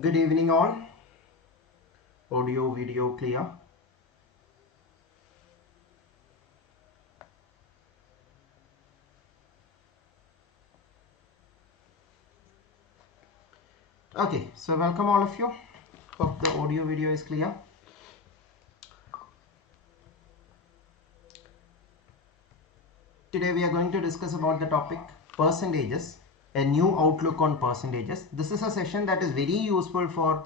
Good evening all. Audio, video clear. Okay, so welcome all of you. Hope the audio video is clear. Today we are going to discuss about the topic percentages, a new outlook on percentages. This is a session that is very useful for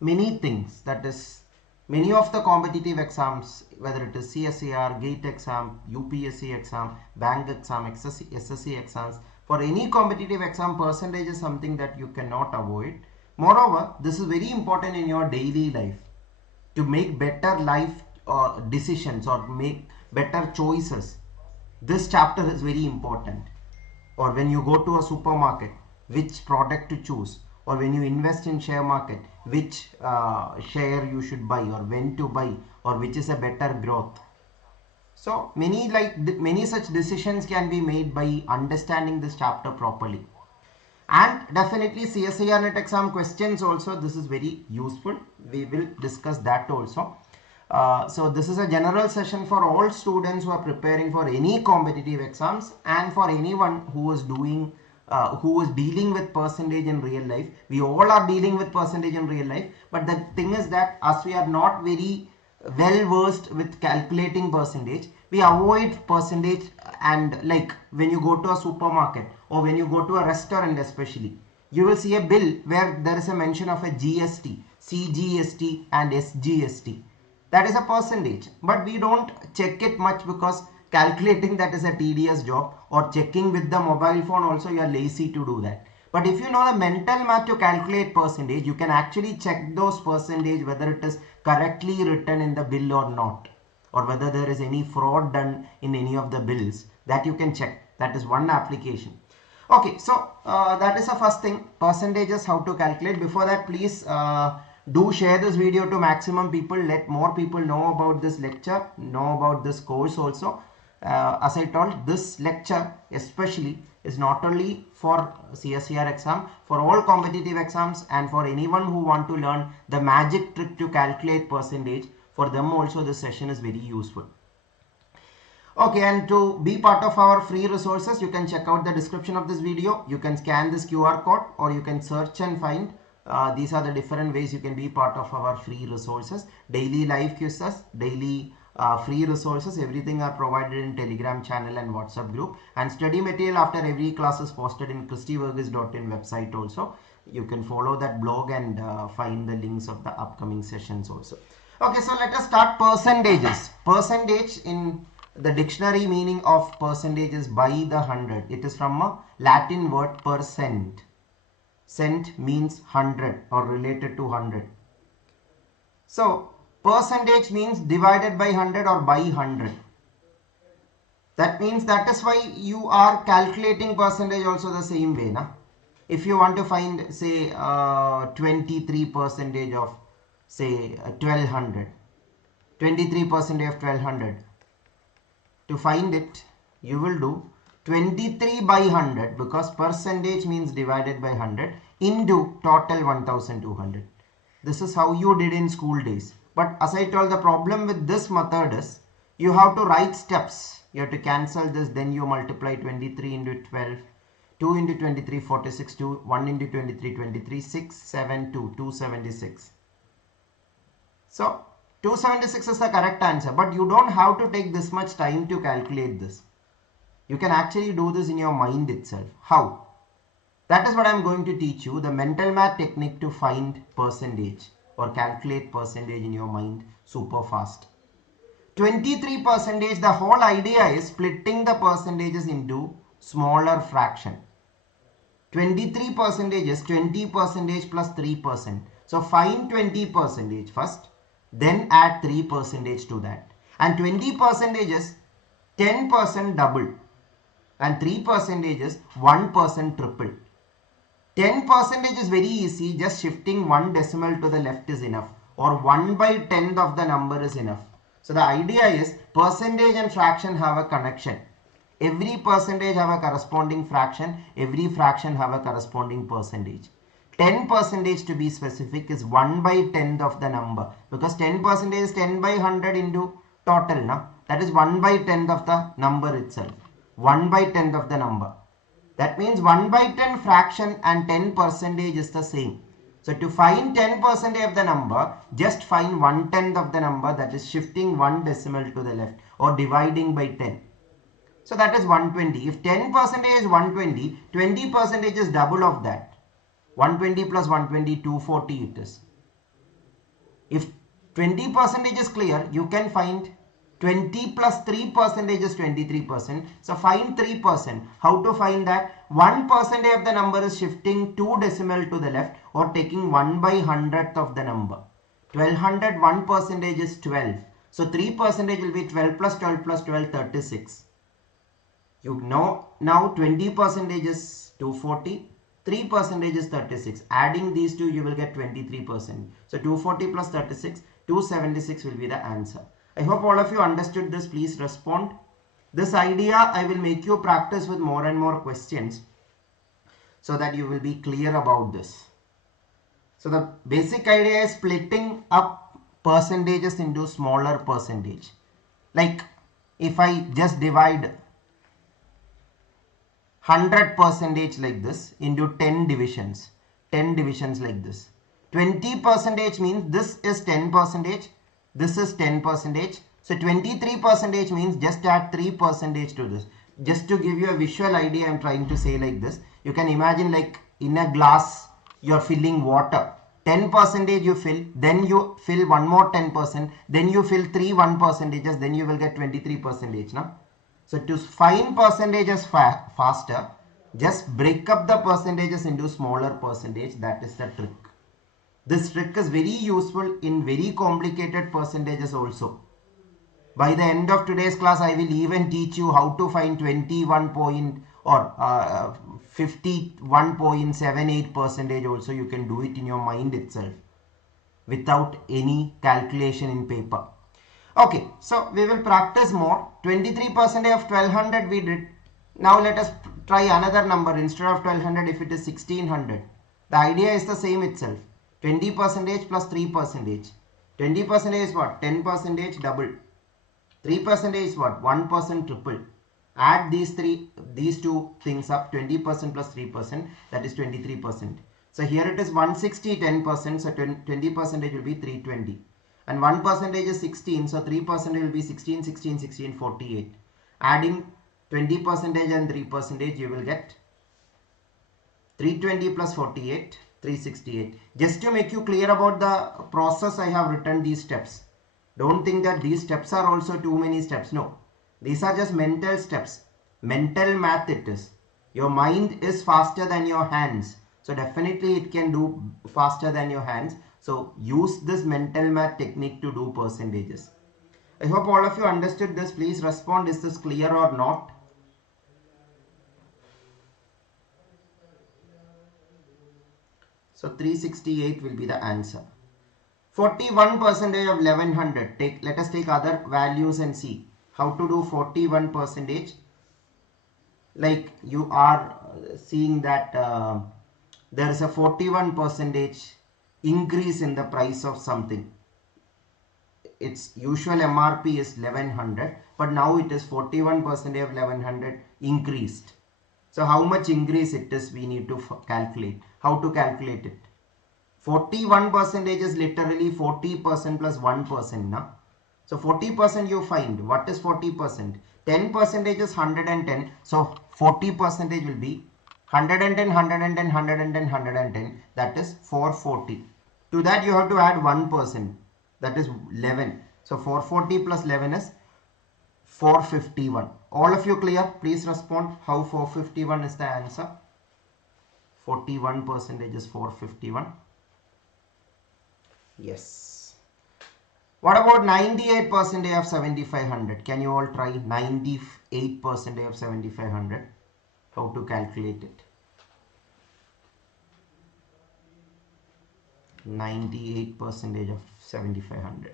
many things, that is many of the competitive exams, whether it is CSIR, GATE exam, UPSC exam, bank exam, SSC exams. For any competitive exam, percentage is something that you cannot avoid. Moreover, this is very important in your daily life to make better life decisions or make better choices. This chapter is very important. Or when you go to a supermarket, which product to choose, or when you invest in share market, which share you should buy or when to buy, or which is a better growth. So many such decisions can be made by understanding this chapter properly. And definitely CSIR-NET exam questions also, this is very useful. We will discuss that also. So this is a general session for all students who are preparing for any competitive exams and for anyone who is dealing with percentage in real life. We all are dealing with percentage in real life, but the thing is that as we are not very well versed with calculating percentage, we avoid percentage. And like when you go to a supermarket or when you go to a restaurant especially, you will see a bill where there is a mention of a GST, CGST and SGST. That is a percentage, but we don't check it much because calculating that is a tedious job, or checking with the mobile phone also you are lazy to do that. But if you know the mental math to calculate percentage, you can actually check those percentage whether it is correctly written in the bill or not, or whether there is any fraud done in any of the bills. That you can check. That is one application. Okay, so that is the first thing, percentages, how to calculate. Before that, please do share this video to maximum people. Let more people know about this lecture, know about this course also. As I told, this lecture especially is not only for CSIR exam, for all competitive exams and for anyone who want to learn the magic trick to calculate percentage. For them also this session is very useful. Okay, and to be part of our free resources, you can check out the description of this video. You can scan this QR code or you can search and find. These are the different ways you can be part of our free resources. Daily live quizzes, daily free resources, everything are provided in Telegram channel and WhatsApp group. And study material after every class is posted in christyvarghese.in website also. You can follow that blog and find the links of the upcoming sessions also. Okay, so let us start percentages. Percentage in the dictionary meaning of percentage is by the 100. It is from a Latin word percent. Cent means 100 or related to 100. So percentage means divided by 100 or by 100. That means that is why you are calculating percentage also the same way. Na? If you want to find say 23% of say 1200, 23% of 1200. To find it, you will do 23 by 100 because percentage means divided by 100 into total 1200. This is how you did in school days. But as I told, the problem with this method is you have to write steps. You have to cancel this, then you multiply 23 into 12, 2 into 23, 46, 2, 1 into 23, 23, 6, 7, 2, 276. So 276 is the correct answer, but you don't have to take this much time to calculate this. You can actually do this in your mind itself. How? That is what I am going to teach you, the mental math technique to find percentage or calculate percentage in your mind super fast. 23%, the whole idea is splitting the percentages into smaller fraction. 23% is 20% plus 3%. So find 20% first, then add 3% to that. And 20% is 10% double. And 3% is 1% triple. 10% is very easy, just shifting one decimal to the left is enough, or 1 by 10th of the number is enough. So the idea is percentage and fraction have a connection. Every percentage have a corresponding fraction, every fraction have a corresponding percentage. 10% to be specific is 1 by 10th of the number, because 10% is 10 by 100 into total, now that is 1 by 10th of the number itself. 1 by 10th of the number, that means 1 by 10 fraction and 10% is the same. So to find 10% of the number, just find 1/10 of the number, that is shifting one decimal to the left or dividing by 10. So that is 120. If 10% is 120, 20% is double of that. 120 plus 120, 240 it is. If 20% is clear, you can find 20 plus 3% is 23%. So find 3%. How to find that? 1% of the number is shifting 2 decimal to the left or taking 1 by 100th of the number. 1200, 1% is 12. So 3% will be 12 plus 12 plus 12, 36. You know now 20% is 240. 3% is 36. Adding these two, you will get 23%. So 240 plus 36, 276 will be the answer. I hope all of you understood this. Please respond. This idea I will make you practice with more and more questions so that you will be clear about this. So the basic idea is splitting up percentages into smaller percentage. Like if I just divide 100% like this into 10 divisions, 10 divisions like this. 20% means this is 10%, this is 10%. So 23% means just add 3% to this. Just to give you a visual idea, I am trying to say like this. You can imagine like in a glass, you are filling water. 10% you fill, then you fill one more 10%, then you fill 3 1%, then you will get 23% now. So to find percentages faster, just break up the percentages into smaller percentage. That is the trick. This trick is very useful in very complicated percentages also. By the end of today's class, I will even teach you how to find 51.78% also. You can do it in your mind itself without any calculation in paper. Okay, so we will practice more. 23% of 1200 we did. Now let us try another number. Instead of 1200, if it is 1600, the idea is the same itself. 20% plus 3%. 20% is what? 10% double. 3% is what? 1% triple. Add these two things up. 20% plus 3%, that is 23%. So here it is 160, 10%. So 20% will be 320. And 1% is 16. So 3% will be 16, 16, 16, 48. Adding 20% and 3%, you will get 320 plus 48, 368. Just to make you clear about the process, I have written these steps. Don't think that these steps are also too many steps. No, these are just mental steps. Mental math it is. Your mind is faster than your hands. So definitely it can do faster than your hands. So use this mental math technique to do percentages. I hope all of you understood this. Please respond. Is this clear or not? So 368 will be the answer. 41% of 1100. Let us take other values and see how to do 41%. Like you are seeing that there is a 41% increase in the price of something. Its usual MRP is 1100, but now it is 41% of 1100 increased. So how much increase it is, we need to calculate. How to calculate it? 41% is literally 40% plus 1%. Na? So 40% you find. What is 40%? 10% is 110. So 40% will be 110, 110, 110, 110. That is 440. To that you have to add 1%. That is 11. So 440 plus 11 is 451. All of you clear? Please respond. How 451 is the answer? 41% is 451. Yes. What about 98% of 7500? Can you all try 98% of 7500? How to calculate it? 98% of 7500.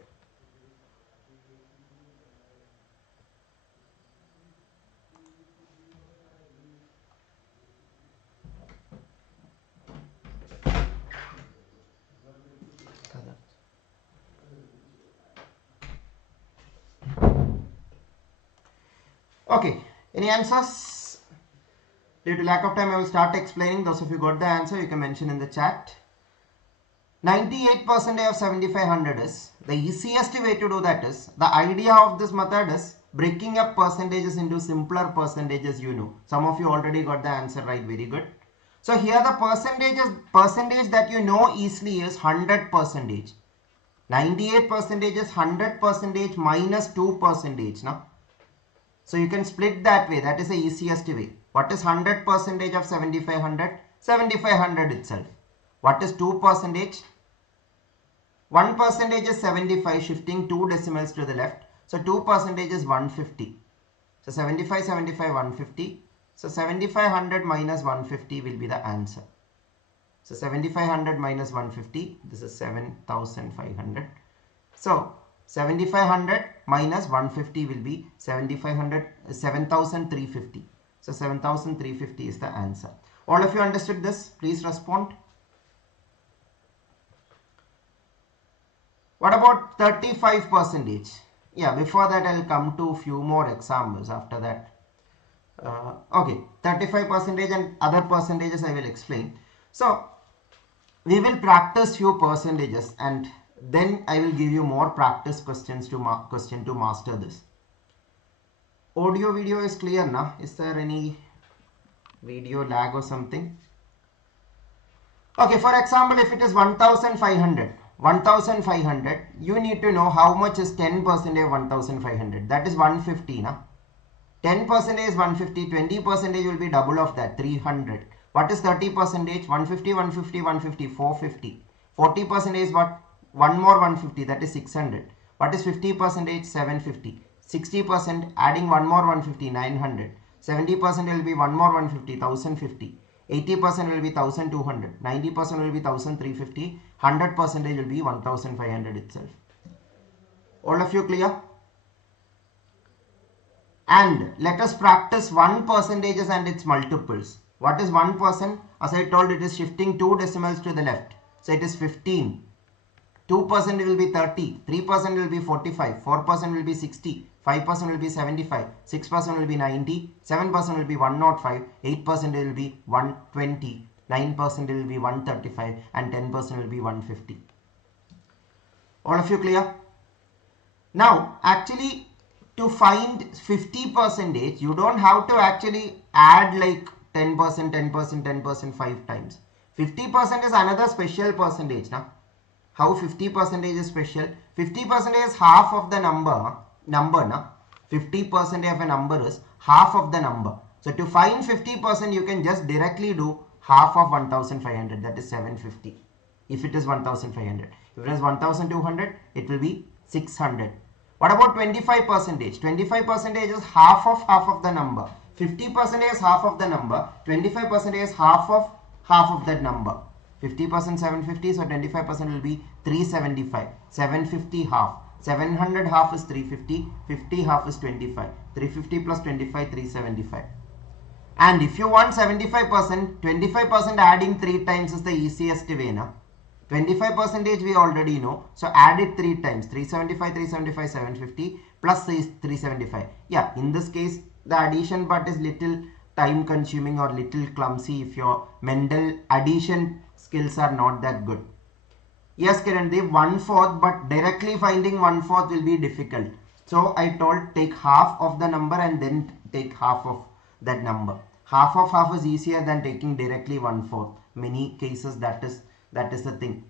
Okay, any answers? Due to lack of time, I will start explaining. Those of you got the answer, you can mention in the chat. 98% of 7500 is, the easiest way to do that is, the idea of this method is breaking up percentages into simpler percentages, you know. Some of you already got the answer right, very good. So here the percentage that you know easily is 100%. 98% is 100% minus 2%. Now, so you can split that way. That is the easiest way. What is 100% of 7500? 7500 itself. What is 2%? 1% is 75, shifting 2 decimals to the left. So 2% is 150. So 75, 75, 150. So 7500 minus 150 will be the answer. So 7500 minus 150, this is 7500. So 7500 minus 150 will be 7350. So 7350 is the answer. All of you understood this? Please respond. What about 35%? Yeah, before that I'll come to few more examples after that. Okay, 35% and other percentages I will explain. So we will practice few percentages and then I will give you more practice questions to master this. Audio video is clear now? Is there any video lag or something? Okay, for example, if it is 1500, you need to know how much is 10% of 1500. That is 150. Na? 10% is 150, 20% will be double of that, 300. What is 30%? 150, 150, 150, 450. 40% is what? One more 150, that is 600. What is 50%? 750. 60%, adding one more 150, 900. 70% will be one more 150, 1050. 80% will be 1200. 90% will be 1350. 100% will be 1500 itself. All of you clear? And let us practice 1% and its multiples. What is 1%? As I told, it is shifting 2 decimals to the left. So it is 15. 2% will be 30. 3% will be 45. 4% will be 60. 5% will be 75. 6% will be 90. 7% will be 105. 8% will be 120. 9% will be 135. And 10% will be 150. All of you clear? Now, actually, to find 50%, you don't have to actually add like 10%, 10%, 10% 5 times. 50% is another special percentage. Now, how 50% is special? 50% is half of the number. 50% of a number is half of the number. So to find 50%, you can just directly do half of 1500. That is 750. If it is 1500. If it is 1200, it will be 600. What about 25%? 25% is half of the number. 50% is half of the number. 25% is half of that number. 50% 750, so 25% will be 375. 750 half. 700 half is 350. 50 half is 25. 350 plus 25, 375. And if you want 75%, 25% adding 3 times is the easiest way. Na? 25% we already know. So add it 3 times. 375, 375, 750 plus 375. Yeah, in this case, the addition part is little time consuming or little clumsy if your mental addition skills are not that good. Yes, Kiran, they 1/4, but directly finding 1/4 will be difficult. So I told take half of the number and then take half of that number. Half of half is easier than taking directly 1/4. Many cases that is the thing.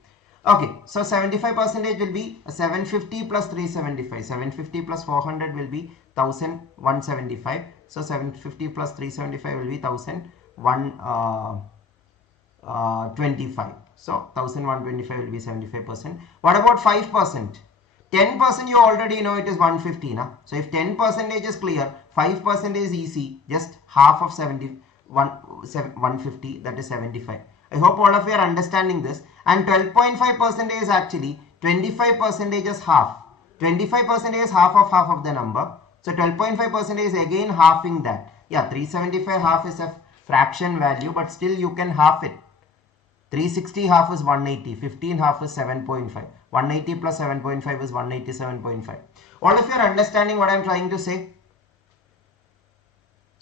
Okay, so 75% will be 750 plus 375. 750 plus 400 will be 1175. So 750 plus 375 will be 1125. So 1125 will be 75%. What about 5%? 10% you already know it is 150. Na? So if 10% is clear, 5% is easy. Just half of 150, that is 75. I hope all of you are understanding this. And 12.5% is actually 25% is half. 25% is half of the number. So 12.5% is again halving that. Yeah, 375 half is a fraction value, but still you can half it. 360 half is 180. 15 half is 7.5. 180 plus 7.5 is 187.5. All of you are understanding what I am trying to say?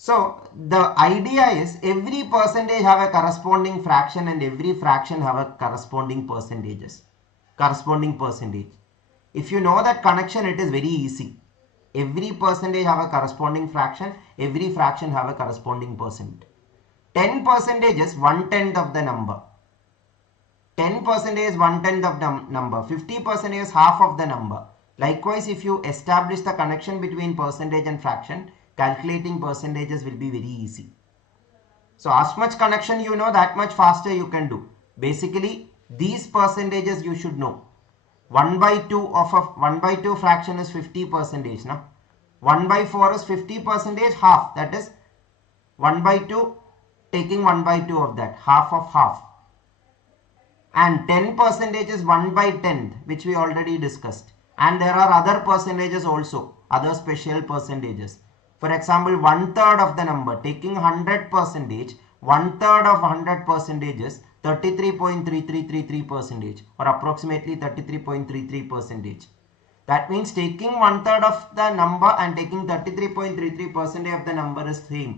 So the idea is every percentage have a corresponding fraction and every fraction have a corresponding percentage. If you know that connection, it is very easy. Every percentage have a corresponding fraction, every fraction have a corresponding percent. 10% is 1/10 of the number. 10% is 1/10 of the number. 50% is half of the number. Likewise, if you establish the connection between percentage and fraction, calculating percentages will be very easy. So as much connection you know, that much faster you can do. Basically, these percentages you should know. 1/2 of a 1/2 fraction is 50%. Now 1/4 is 50%, half, that is 1/2 taking 1/2 of that, half of half. And 10% is 1/10, which we already discussed. And there are other percentages also, other special percentages. For example, 1/3 of the number, taking 100%, 1/3 of 100% is 33.3333%, or approximately 33.33%. That means taking 1/3 of the number and taking 33.33% of the number is same.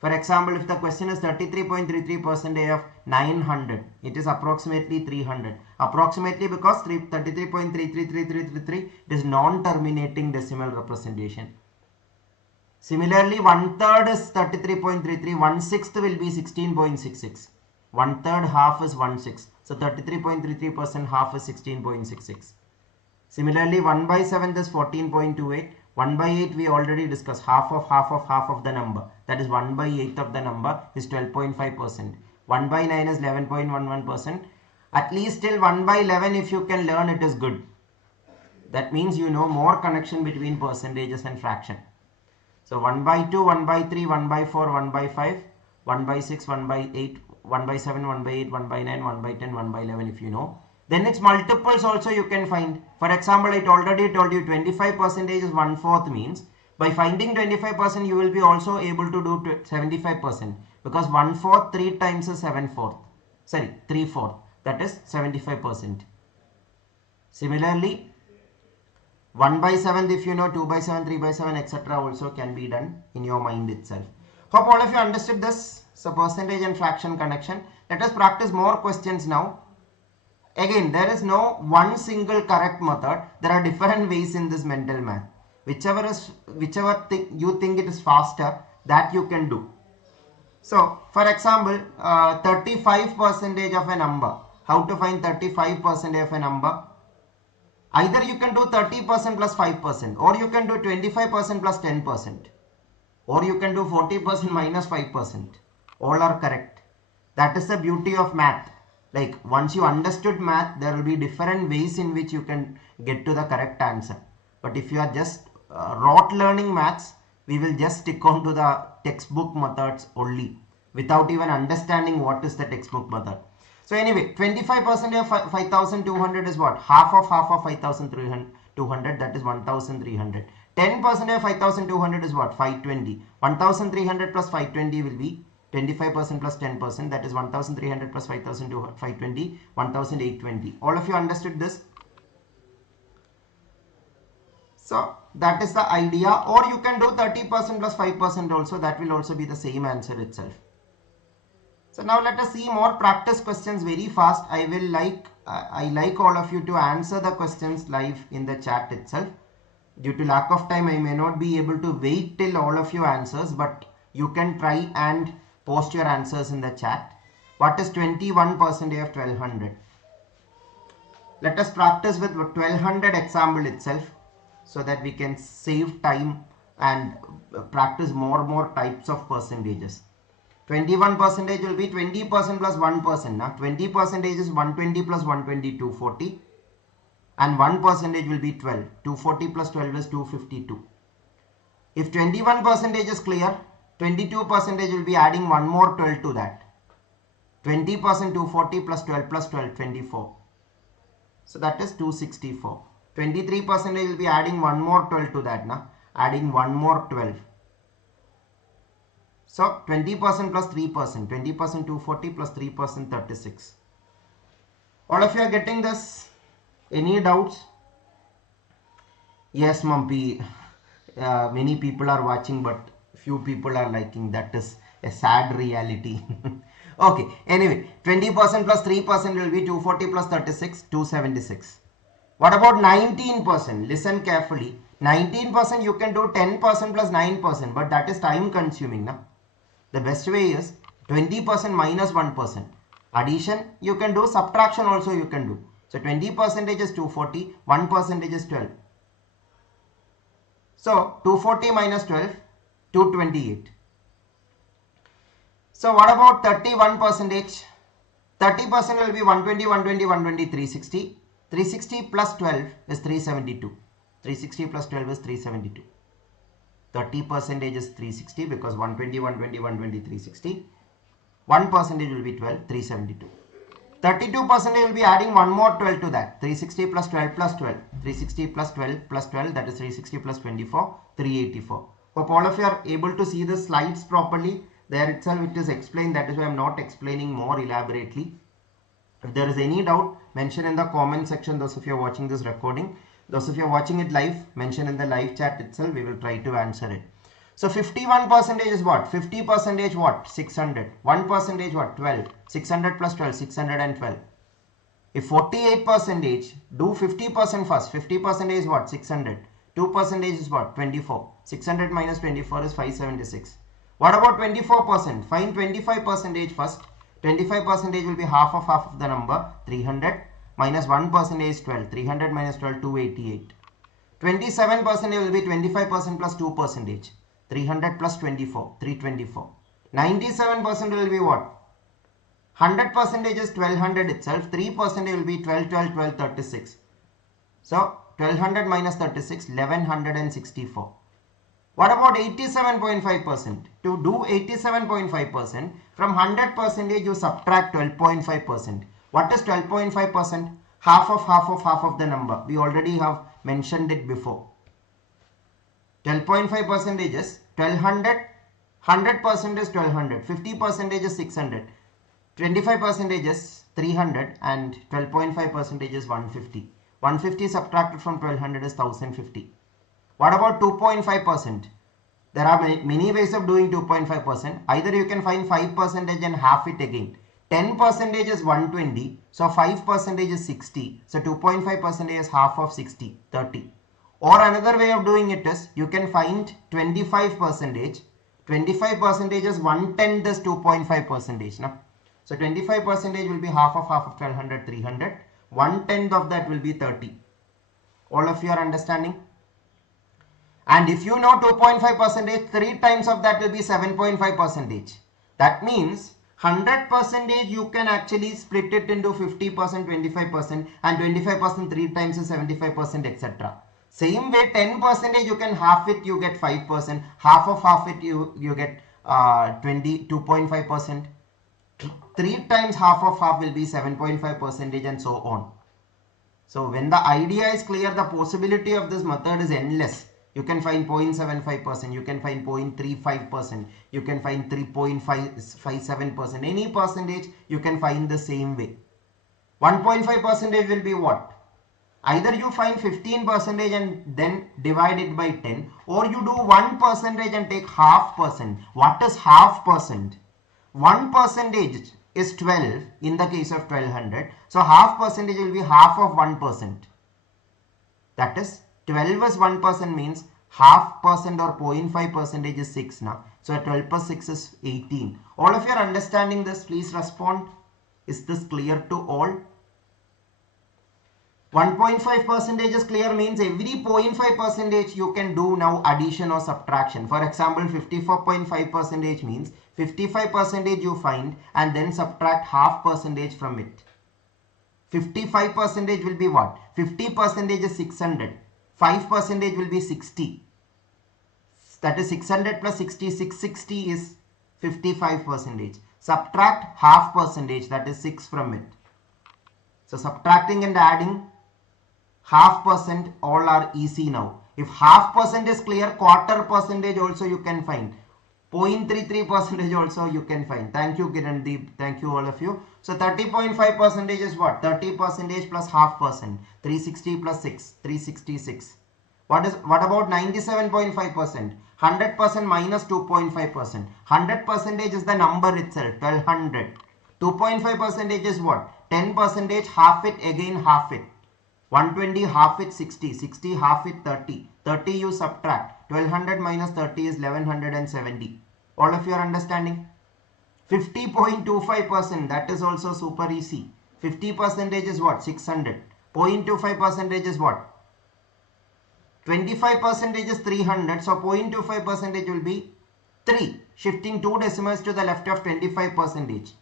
For example, if the question is 33.33% of 900, it is approximately 300. Approximately because 33.333333 is non-terminating decimal representation. Similarly, 1/3 is 33.33, 1/6 will be 16.66. 1/3 half is 1/6. So 33.33% half is 16.66. Similarly, 1/7 is 14.28. 1/8 we already discussed, half of the number, that is 1/8 of the number is 12.5%. 1/9 is 11.11%. At least till 1/11 if you can learn, it is good. That means you know more connection between percentages and fraction. So 1/2, 1/3, 1/4, 1/5, 1/6, 1/8, 1/7, 1/8, 1/9, 1/10, 1/11 if you know. Then its multiples also you can find. For example, I already told you 25% is 1/4 means by finding 25% you will be also able to do 75%, because 1/4 3 times is 7/4. Sorry, 3/4. That is 75%. Similarly, 1/7 if you know, 2/7, 3/7, etc. also can be done in your mind itself. Hope all of you understood this. So percentage and fraction connection. Let us practice more questions now. Again, there is no one single correct method. There are different ways in this mental math. Whichever you think it is faster, that you can do. So, for example, 35% of a number. How to find 35% of a number? Either you can do 30% plus 5%, or you can do 25% plus 10%, or you can do 40% minus 5%. All are correct. That is the beauty of math. Like, once you understood math, there will be different ways in which you can get to the correct answer. But if you are just rote learning maths, we will just stick on to the textbook methods only, without even understanding what is the textbook method. So anyway, 25% of 5,200 is what? Half of 5,200, that is 1,300. 10% of 5,200 is what? 520. 1,300 plus 520 will be 25% plus 10%, that is 1,300 plus 520, 1,820. All of you understood this? So that is the idea. Or you can do 30% plus 5% also. That will also be the same answer itself. So now let us see more practice questions very fast. I like all of you to answer the questions live in the chat itself. Due to lack of time, I may not be able to wait till all of you answers, but you can try and post your answers in the chat. What is 21% of 1200? Let us practice with 1200 example itself, so that we can save time and practice more types of percentages. 21% will be 20% plus 1%. Now 20% is 120 plus 120, 240. And 1% will be 12. 240 plus 12 is 252. If 21% is clear, 22% will be adding one more 12 to that. 20% 240 plus 12 plus 12, 24. So that is 264. 23% will be adding one more 12 to that, na? Adding one more 12. So 20% plus 3%, 20% 240 plus 3% 36. All of you are getting this? Any doubts? Yes, Mumpy. Many people are watching, but few people are liking. That is a sad reality. Okay, anyway, 20% plus 3% will be 240 plus 36, 276. What about 19%? Listen carefully. 19% you can do 10% plus 9%, but that is time consuming. Na? The best way is 20% minus 1%. Addition you can do, subtraction also you can do. So 20% is 240, 1% is 12. So 240 minus 12, 228. So what about 31%? 30% will be 120, 120, 120, 360. 360 plus 12 is 372. 360 plus 12 is 372. 30% is 360 because 120, 120, 120, 360. 1% will be 12, 372. 32% will be adding one more 12 to that. 360 plus 12 plus 12. 360 plus 12 plus 12, that is 360 plus 24, 384. Hope all of you are able to see the slides properly. There itself it is explained. That is why I am not explaining more elaborately. If there is any doubt, mention in the comment section. Those of you are watching this recording, those of you are watching it live, mention in the live chat itself. We will try to answer it. So 51% is what? 50% what? 600. 1% what? 12. 600 plus 12, 612. If 48%, do 50% first. 50% is what? 600. 2% is what? 24. 600 minus 24 is 576. What about 24%? Find 25% first. 25% will be half of the number, 300, minus 1% is 12. 300 minus 12, 288. 27% will be 25% plus 2%. 300 plus 24, 324. 97% will be what? 100% is 1200 itself. 3% will be 12, 12, 12, 36. So 1200 minus 36, 1164. What about 87.5%? To do 87.5%, from 100% you subtract 12.5%. What is 12.5%? Half of the number. We already have mentioned it before. 12.5% is 1200. 100% is 1200. 50% is 600. 25% is 300 and 12.5% is 150. 150 subtracted from 1200 is 1050. What about 2.5%? There are many ways of doing 2.5%. Either you can find 5% and half it again. 10% is 120. So 5% is 60. So 2.5% is half of 60, 30. Or another way of doing it is you can find 25%. 25% is 1/10 is 2.5%. No? So 25% will be half of 1200, 300. 1/10 of that will be 30. All of you are understanding? And if you know 2.5%, 3 times of that will be 7.5%. That means 100% you can actually split it into 50%, 25%, and 25% 3 times is 75%, etc. Same way 10% you can half it, you get 5%. Half it you get 2.5%. 3 times half of half will be 7.5% and so on. So when the idea is clear, the possibility of this method is endless. You can find 0.75%, you can find 0.35%, you can find 3.57%, any percentage you can find the same way. 1.5% will be what? Either you find 15% and then divide it by 10, or you do 1% and take half percent. What is half percent? 1% is 12 in the case of 1200. So half percentage will be half of 1%. That is 12 is 1% means half percent or 0.5% is 6 now. So 12 plus 6 is 18. All of you are understanding this? Please respond. Is this clear to all? 1.5% is clear means every 0.5% you can do now addition or subtraction. For example, 54.5% means 55% you find and then subtract half percentage from it. 55% will be what? 50% is 600. 5% will be 60. That is 600 plus 60. 660 is 55%. Subtract half percentage, that is 6 from it. So subtracting and adding half percent all are easy now. If half percent is clear, quarter percentage also you can find. 0.33% also you can find. Thank you Kirandeep. Thank you all of you. So 30.5% is what? 30% plus half percent. 360 plus 6. 366. What about 97.5%? 100% minus 2.5%. 100% is the number itself, 1200. 2.5% is what? 10%, half it, again half it. 120, half it, 60. 60, half it, 30. 30 you subtract. 1200 minus 30 is 1170. All of you are understanding? 50.25%, that is also super easy. 50% is what? 600. 0.25% is what? 25% is 300. So 0.25% will be 3. Shifting 2 decimals to the left of 25%.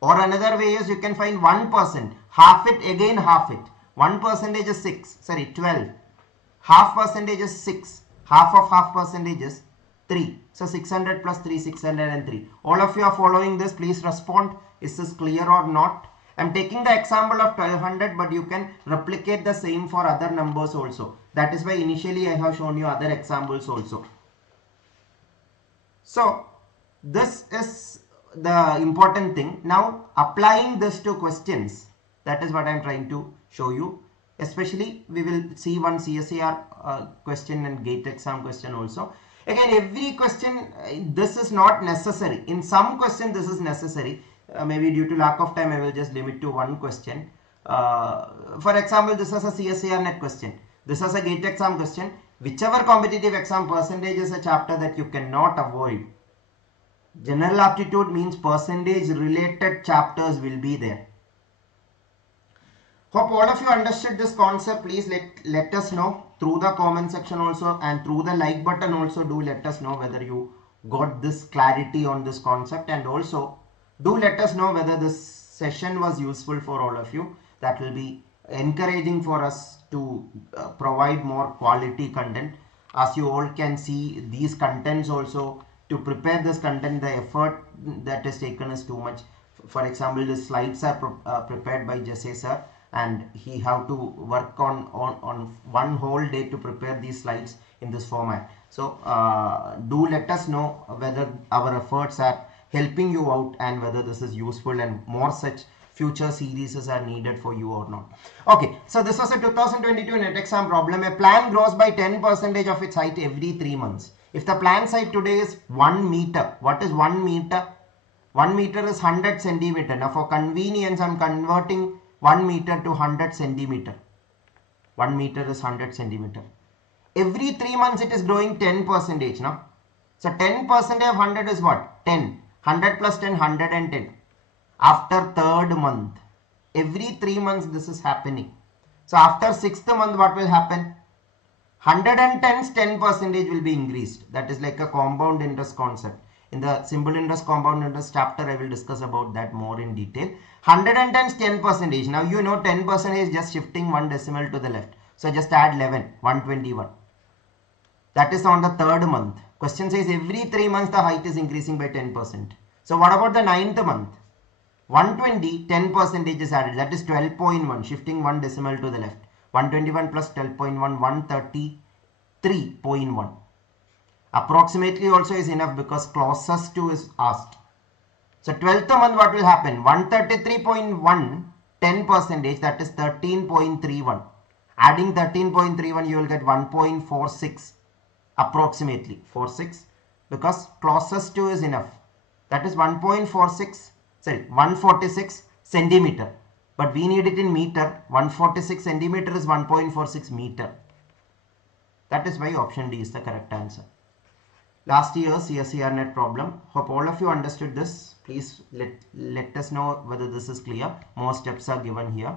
Or another way is you can find 1%. Half it, again half it. 1% is 6. Sorry, 12. Half percentage is 6. Half of half percentage is 3. So 600 plus 3, 603. All of you are following this. Please respond. Is this clear or not? I am taking the example of 1200, but you can replicate the same for other numbers also. That is why initially I have shown you other examples also. So this is the important thing. Now applying this to questions, that is what I am trying to show you. Especially we will see one CSIR question and GATE exam question also. Again, every question, this is not necessary. In some question this is necessary. Maybe due to lack of time I will just limit to one question. For example, this is a CSIR-NET question. This is a GATE exam question. Whichever competitive exam, percentage is a chapter that you cannot avoid. General aptitude means percentage related chapters will be there. Hope all of you understood this concept. Please let us know through the comment section also, and through the like button also. Do let us know whether you got this clarity on this concept, and also do let us know whether this session was useful for all of you. That will be encouraging for us to provide more quality content. As you all can see, these contents also, to prepare this content, the effort that is taken is too much. For example, the slides are prepared by Jesse sir, and he have to work on one whole day to prepare these slides in this format. So do let us know whether our efforts are helping you out and whether this is useful, and more such future series are needed for you or not. Okay, so this was a 2022 NET exam problem. A plant grows by 10% of its height every 3 months. If the plant height today is 1 meter, what is 1 meter? 1 meter is 100 centimeter. Now for convenience, I am converting 1 meter to 100 centimeter. 1 meter is 100 centimeter. Every 3 months it is growing 10% now. So 10% of 100 is what? 10. 100 plus 10, 110. After 3rd month, every 3 months this is happening. So after 6th month, what will happen? 110's 10% will be increased. That is like a compound interest concept. In the simple interest, compound interest chapter, I will discuss about that more in detail. 110's 10%. Now you know 10% is just shifting 1 decimal to the left. So just add 11, 121. That is on the 3rd month. Question says every 3 months the height is increasing by 10%. So what about the 9th month? 120, 10% is added. That is 12.1, shifting 1 decimal to the left. 121 plus 12.1, 133.1. Approximately also is enough because closest to is asked. So 12th month, what will happen? 133.1, 10%, that is 13.31. Adding 13.31, you will get 1.46, approximately 46, because closest to is enough. That is 146 centimeter. But we need it in meter. 146 centimeter is 1.46 meter. That is why option D is the correct answer. Last year CSIR-NET problem. Hope all of you understood this. Please let us know whether this is clear. More steps are given here.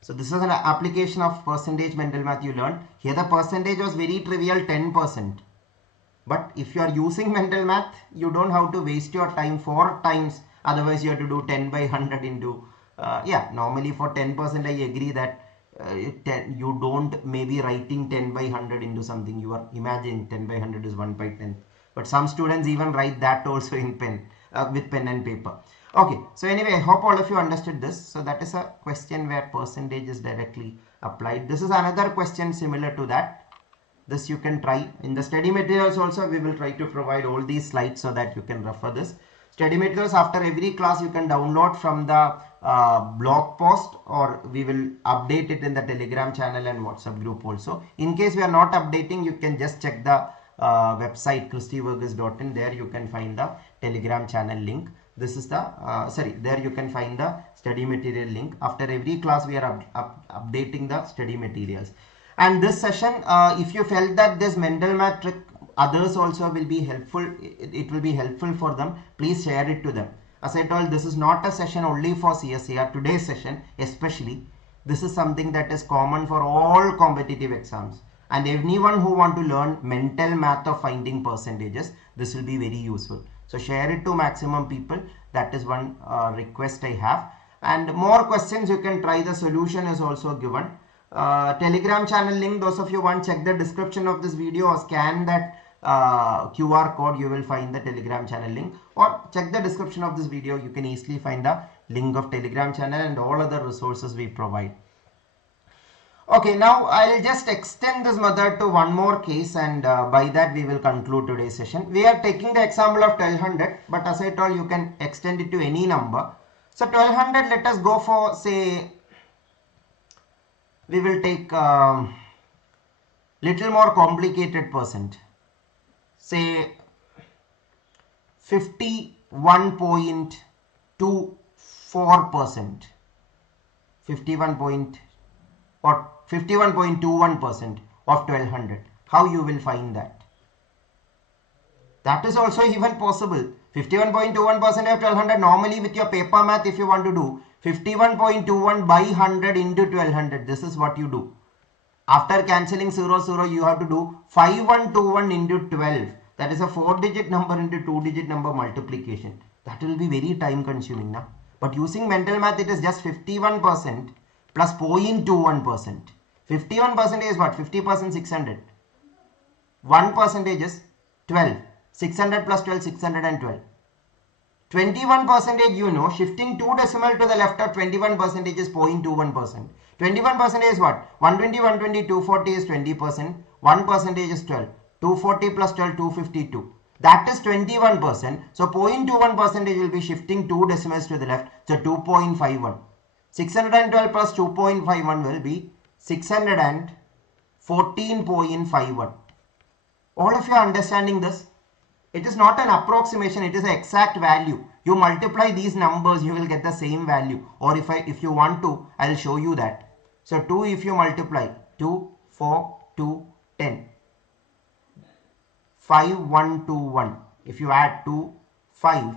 So this is an application of percentage mental math you learned. Here the percentage was very trivial, 10%. But if you are using mental math, you don't have to waste your time 4 times. Otherwise you have to do 10 by 100 into, normally for 10% I agree that you don't maybe writing 10 by 100 into something. You are imagining 10 by 100 is 1 by 10. But some students even write that also in pen, with pen and paper. Okay, so anyway, I hope all of you understood this. So that is a question where percentage is directly applied. This is another question similar to that. This you can try. In the study materials also, we will try to provide all these slides so that you can refer this. Study materials after every class you can download from the blog post, or we will update it in the Telegram channel and WhatsApp group also. In case we are not updating, you can just check the website christyvarghese.in. There you can find the Telegram channel link. This is the there you can find the study material link. After every class we are updating the study materials. And this session, if you felt that this mental math trick others also will be helpful, it will be helpful for them, please share it to them. As I told, this is not a session only for CSIR. Today's session especially, this is something that is common for all competitive exams, and anyone who want to learn mental math of finding percentages, this will be very useful. So share it to maximum people. That is one request I have. And more questions you can try, the solution is also given. Telegram channel link, those of you want, check the description of this video or scan that QR code, you will find the Telegram channel link, or check the description of this video, you can easily find the link of Telegram channel and all other resources we provide. Okay, now I'll just extend this method to one more case, and by that we will conclude today's session. We are taking the example of 1200, but as I told, you can extend it to any number. So 1200, let us go for, say, we will take little more complicated percent, say 51.24%, 51.21% of 1200. How you will find that? That is also even possible. 51.21% of 1200. Normally with your paper math, if you want to do 51.21 by 100 into 1200, this is what you do. After cancelling 0, 0, you have to do 5121 into 12. That is a 4-digit number into 2-digit number multiplication. That will be very time consuming now. But using mental math, it is just 51% plus 0.21%. 51% is what? 50% 600. 1% is 12. 600 plus 12, 612. 21%, you know, shifting 2 decimal to the left of 21% is 0.21%. 21% is what? 120, 120, 240 is 20%. 1% is 12. 240 plus 12, 252. That is 21%. So 0.21% will be shifting 2 decimals to the left. So 2.51. 612 plus 2.51 will be 614.51. All of you are understanding this? It is not an approximation, it is an exact value. You multiply these numbers, you will get the same value. Or if you want to, I will show you that. So 2, if you multiply 2, 4, 2, 10. 5, 1, 2, 1. If you add 2, 5,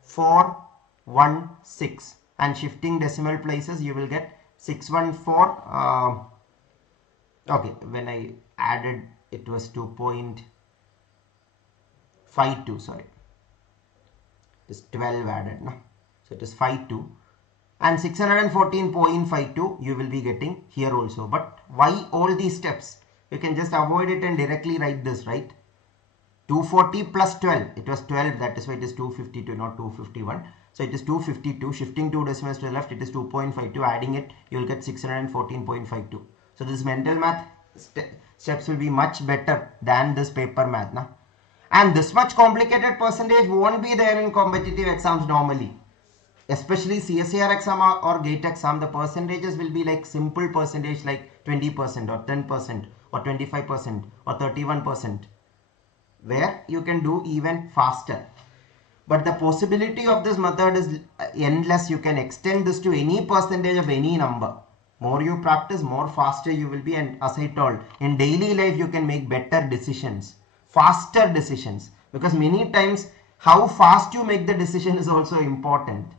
4, 1, 6. And shifting decimal places, you will get 614. Okay, when I added, it was 2.52, sorry. It is 12 added, no? So it is 52. And 614.52 you will be getting here also. But why all these steps? You can just avoid it and directly write this, right? 240 plus 12, it was 12, that is why it is 252, not 251. So it is 252, shifting 2 decimals to the left, it is 2.52, adding it, you will get 614.52. So this mental math steps will be much better than this paper math. Na? And this much complicated percentage won't be there in competitive exams normally. Especially CSIR exam or GATE exam, the percentages will be like simple percentage like 20% or 10% or 25% or 31%. Where you can do even faster. But the possibility of this method is endless. You can extend this to any percentage of any number. More you practice, more faster you will be. And as I told, in daily life you can make better decisions, faster decisions. Because many times how fast you make the decision is also important.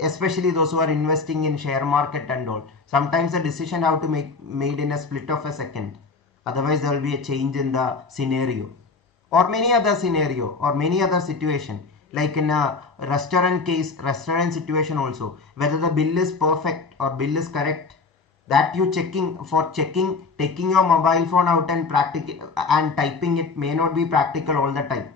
Especially those who are investing in share market and all. Sometimes the decision have to make made in a split of a second. Otherwise there will be a change in the scenario. Or many other scenario or many other situation, like in a restaurant case, restaurant situation also, whether the bill is perfect or bill is correct, that you taking your mobile phone out and typing it may not be practical all the time.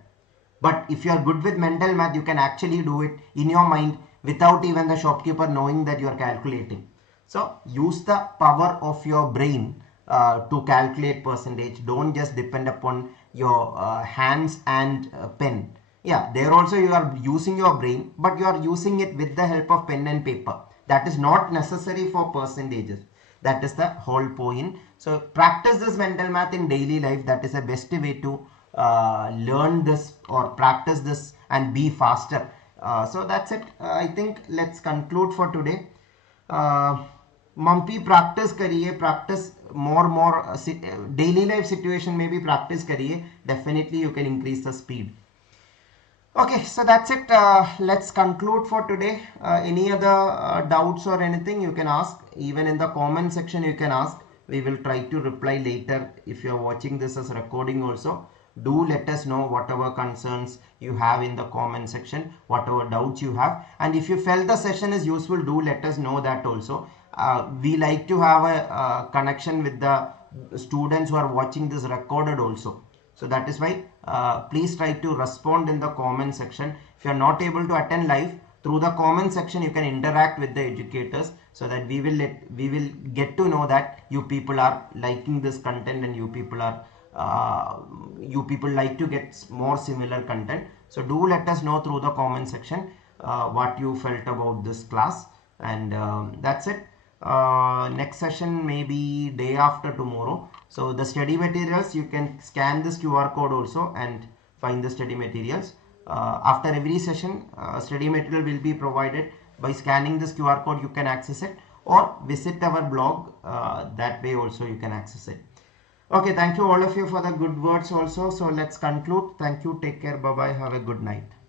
But if you are good with mental math, you can actually do it in your mind without even the shopkeeper knowing that you are calculating. So use the power of your brain to calculate percentage. Don't just depend upon your hands and pen. Yeah, there also you are using your brain, but you are using it with the help of pen and paper. That is not necessary for percentages. That is the whole point. So practice this mental math in daily life. That is the best way to learn this or practice this and be faster. So that's it. I think let's conclude for today. Mumpy practice kariye, practice more daily life situation maybe practice kariye. Definitely you can increase the speed. Okay, so that's it. Let's conclude for today. Any other doubts or anything you can ask, even in the comment section you can ask. We will try to reply later. If you are watching this as a recording also, do let us know whatever concerns you have in the comment section, whatever doubts you have. And if you felt the session is useful, do let us know that also. We like to have a connection with the students who are watching this recorded also. So that is why please try to respond in the comment section. If you are not able to attend live, through the comment section you can interact with the educators, so that we will get to know that you people are liking this content and you people like to get more similar content. So do let us know through the comment section what you felt about this class. And that's it. Next session maybe day after tomorrow. So the study materials, you can scan this QR code also and find the study materials. After every session, study material will be provided. By scanning this QR code you can access it, or visit our blog. That way also you can access it. Okay, thank you all of you for the good words also. So let's conclude. Thank you, take care, bye bye, have a good night.